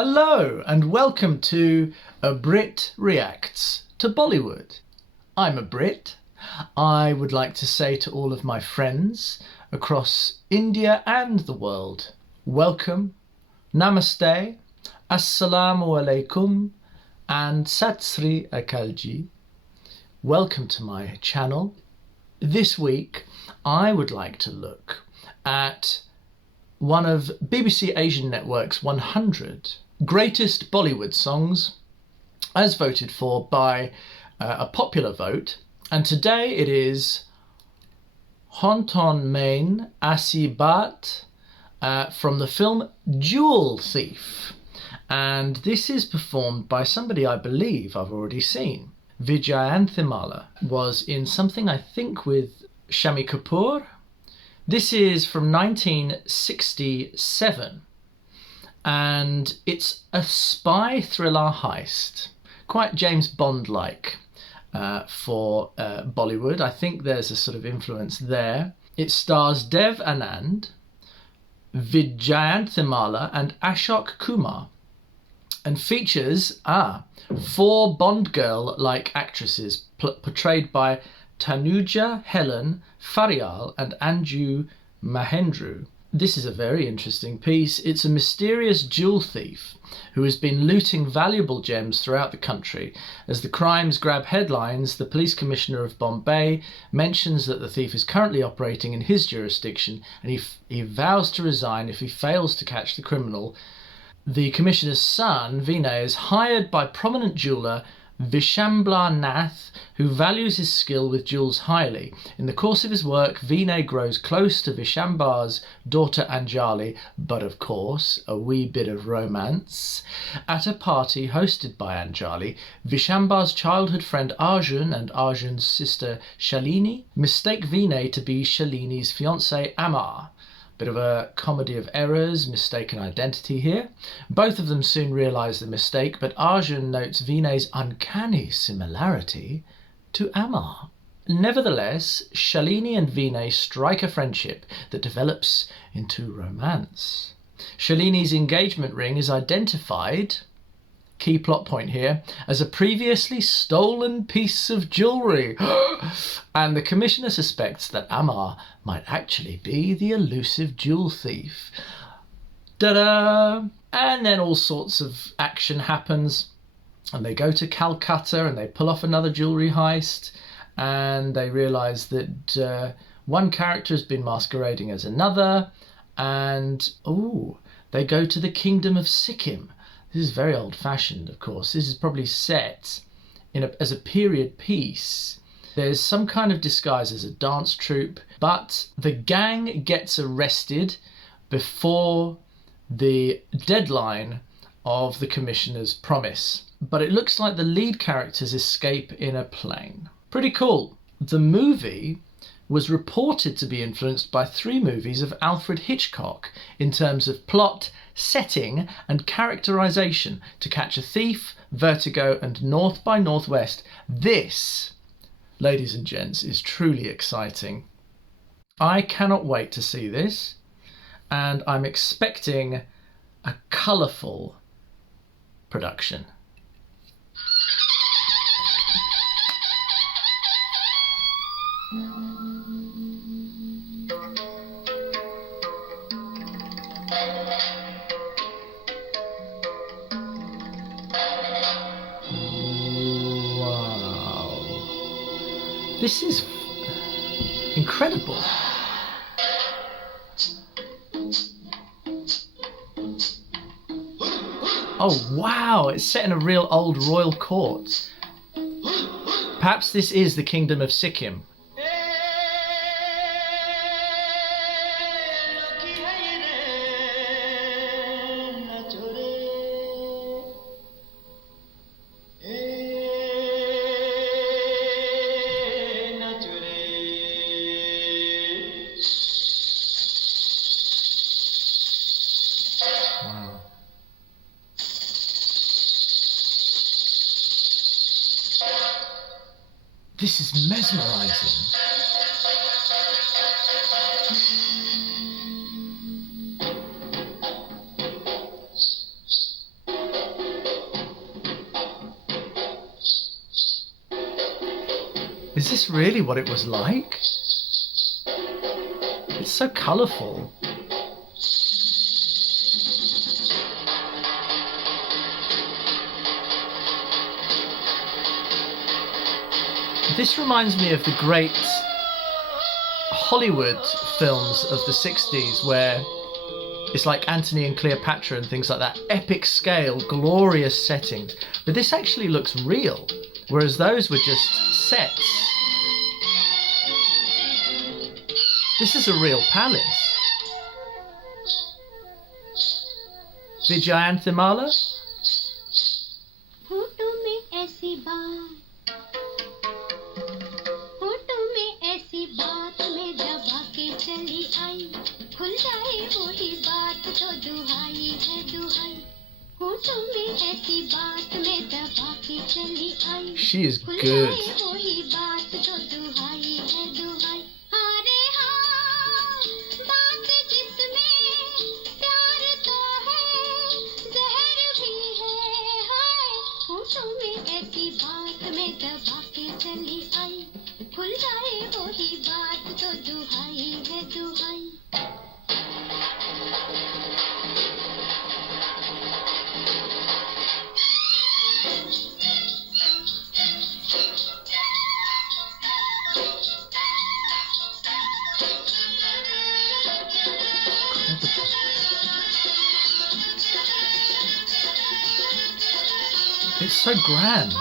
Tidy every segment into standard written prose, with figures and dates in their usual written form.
Hello and welcome to A Brit Reacts to Bollywood. I'm a Brit. I would like to say to all of my friends across India and the world, welcome, namaste, assalamu alaikum and sat sri akal ji. Welcome to my channel. This week I would like to look at one of BBC Asian Network's 100 greatest Bollywood songs as voted for by a popular vote, and today it is HONTON MEIN AISI BAAT from the film Jewel Thief, and this is performed by somebody I believe I've already seen. Vyjayanthimala was in something I think with Shami Kapoor. This is from 1967 and it's a spy thriller heist, quite James Bond-like for Bollywood. I think there's a sort of influence there. It stars Dev Anand, Vyjayanthimala and Ashok Kumar and features four Bond girl-like actresses portrayed by Tanuja, Helen, Farial and Anju Mahendru. This is a very interesting piece. It's a mysterious jewel thief who has been looting valuable gems throughout the country. As the crimes grab headlines, the police commissioner of Bombay mentions that the thief is currently operating in his jurisdiction and he vows to resign if he fails to catch the criminal. The commissioner's son, Vinay, is hired by prominent jeweller Vishambla Nath, who values his skill with jewels highly. In the course of his work, Vinay grows close to Vishamba's daughter Anjali, but of course, a wee bit of romance. At a party hosted by Anjali, Vishamba's childhood friend Arjun and Arjun's sister Shalini mistake Vinay to be Shalini's fiancé Amar. Bit of a comedy of errors, mistaken identity here. Both of them soon realise the mistake, but Arjun notes Vinay's uncanny similarity to Amar. Nevertheless, Shalini and Vinay strike a friendship that develops into romance. Shalini's engagement ring is identified, key plot point here, as a previously stolen piece of jewellery. And the commissioner suspects that Amar might actually be the elusive jewel thief. Ta-da! And then all sorts of action happens and they go to Calcutta and they pull off another jewellery heist and they realise that one character has been masquerading as another and they go to the kingdom of Sikkim. This is very old-fashioned, of course. This is probably set as a period piece. There's some kind of disguise as a dance troupe, but the gang gets arrested before the deadline of the commissioner's promise. But it looks like the lead characters escape in a plane. Pretty cool. The movie was reported to be influenced by 3 movies of Alfred Hitchcock in terms of plot, setting and characterization: To Catch a Thief, Vertigo and North by Northwest. This, ladies and gents, is truly exciting. I cannot wait to see this and I'm expecting a colourful production. Wow. This is incredible. Oh wow, it's set in a real old royal court. Perhaps this is the kingdom of Sikkim. Wow. This is mesmerizing. Is this really what it was like? It's so colourful. This reminds me of the great Hollywood films of the 60s where it's like Antony and Cleopatra and things like that. Epic scale, glorious settings. But this actually looks real, whereas those were just sets. This is a real palace. Vyjayanthimala? She is good. It's so grand.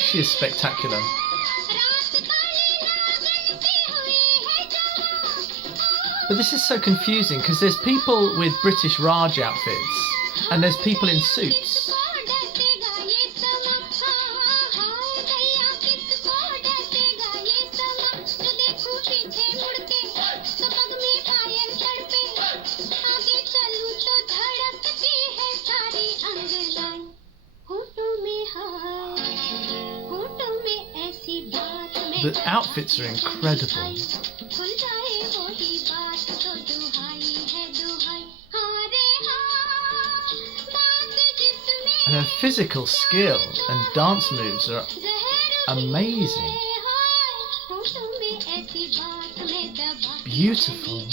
She is spectacular. But this is so confusing because there's people with British Raj outfits and there's people in suits. The outfits are incredible. And her physical skill and dance moves are amazing. Beautiful.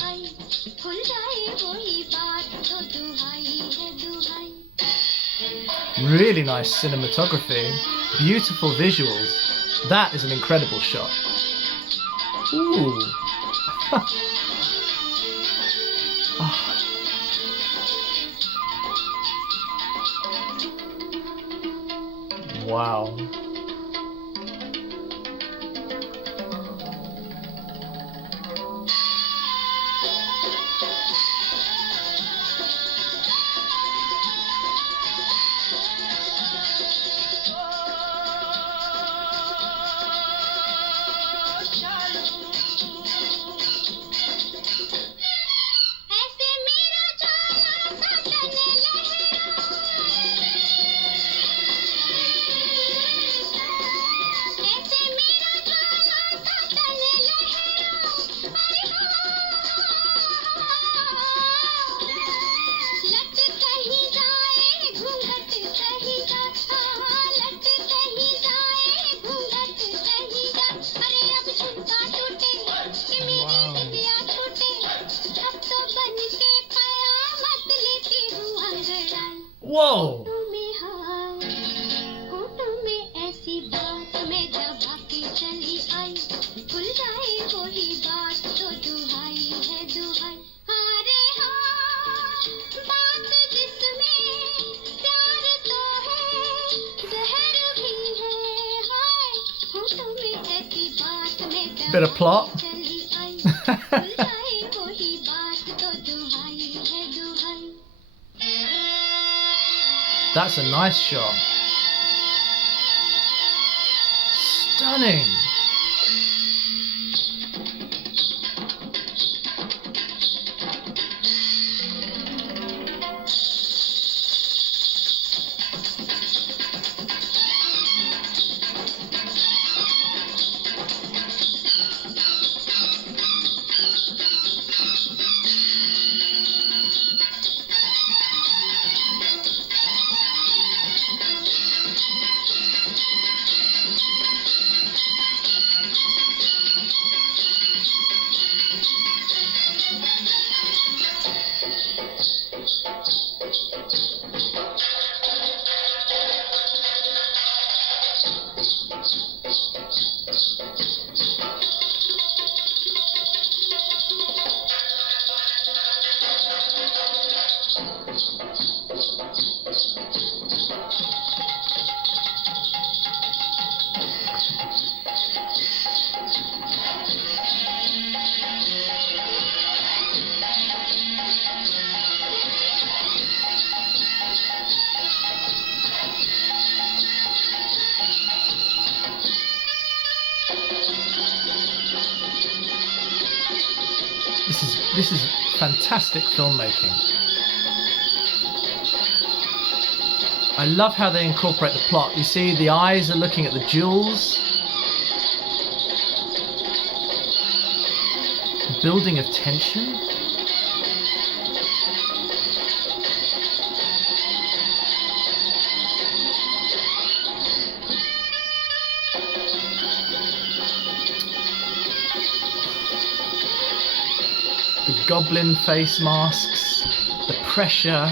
Really nice cinematography. Beautiful visuals. That is an incredible shot. Ooh. Oh. Wow. Whoa! Bit of plot. That's a nice shot. Stunning. This is fantastic filmmaking. I love how they incorporate the plot. You see, the eyes are looking at the jewels. Building of tension. The goblin face masks, the pressure.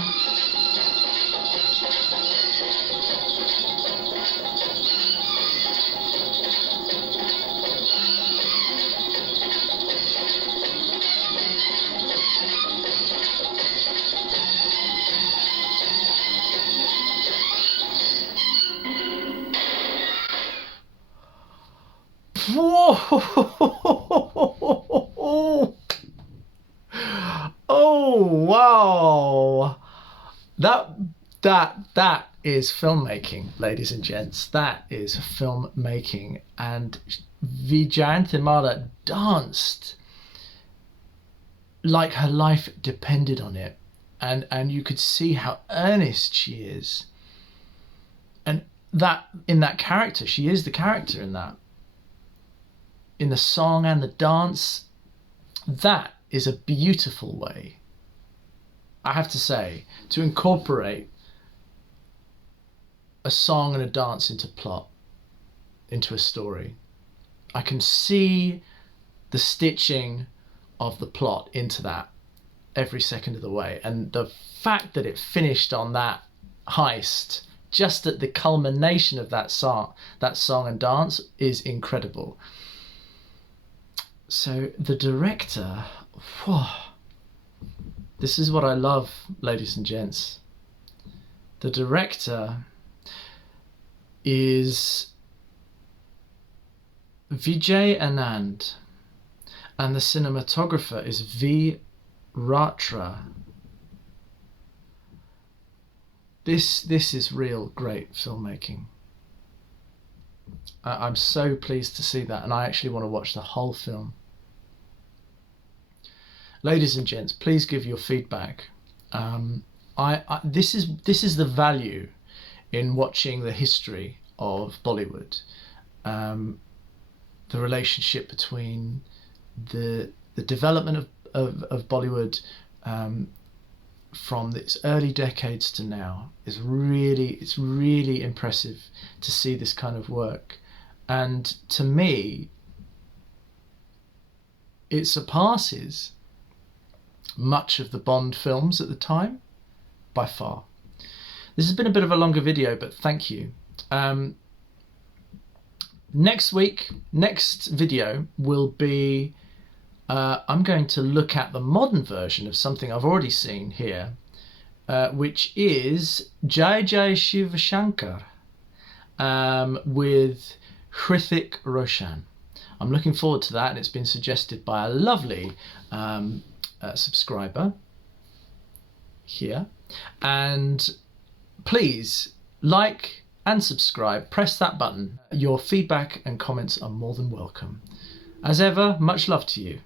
Whoa! Oh wow! That is filmmaking, ladies and gents. That is filmmaking, and Vyjayanthimala danced like her life depended on it, and you could see how earnest she is, and that in that character, she is the character in that. In the song and the dance, that is a beautiful way, I have to say, to incorporate a song and a dance into plot, into a story. I can see the stitching of the plot into that every second of the way, and the fact that it finished on that heist, just at the culmination of that song and dance, is incredible. So the director, whew, this is what I love, ladies and gents. The director is Vijay Anand, and the cinematographer is Ratra. This is real great filmmaking. I'm so pleased to see that, and I actually want to watch the whole film. Ladies and gents, please give your feedback. This is the value in watching the history of Bollywood. The relationship between the development of Bollywood from its early decades to now is really impressive to see this kind of work. And to me, it surpasses much of the Bond films at the time, by far. This has been a bit of a longer video, but thank you. Next video will be, I'm going to look at the modern version of something I've already seen here, which is Jai Jai Shiv Shankar with Hrithik Roshan. I'm looking forward to that, and it's been suggested by a lovely subscriber here. And please like and subscribe, press that button. Your feedback and comments are more than welcome. As ever, much love to you.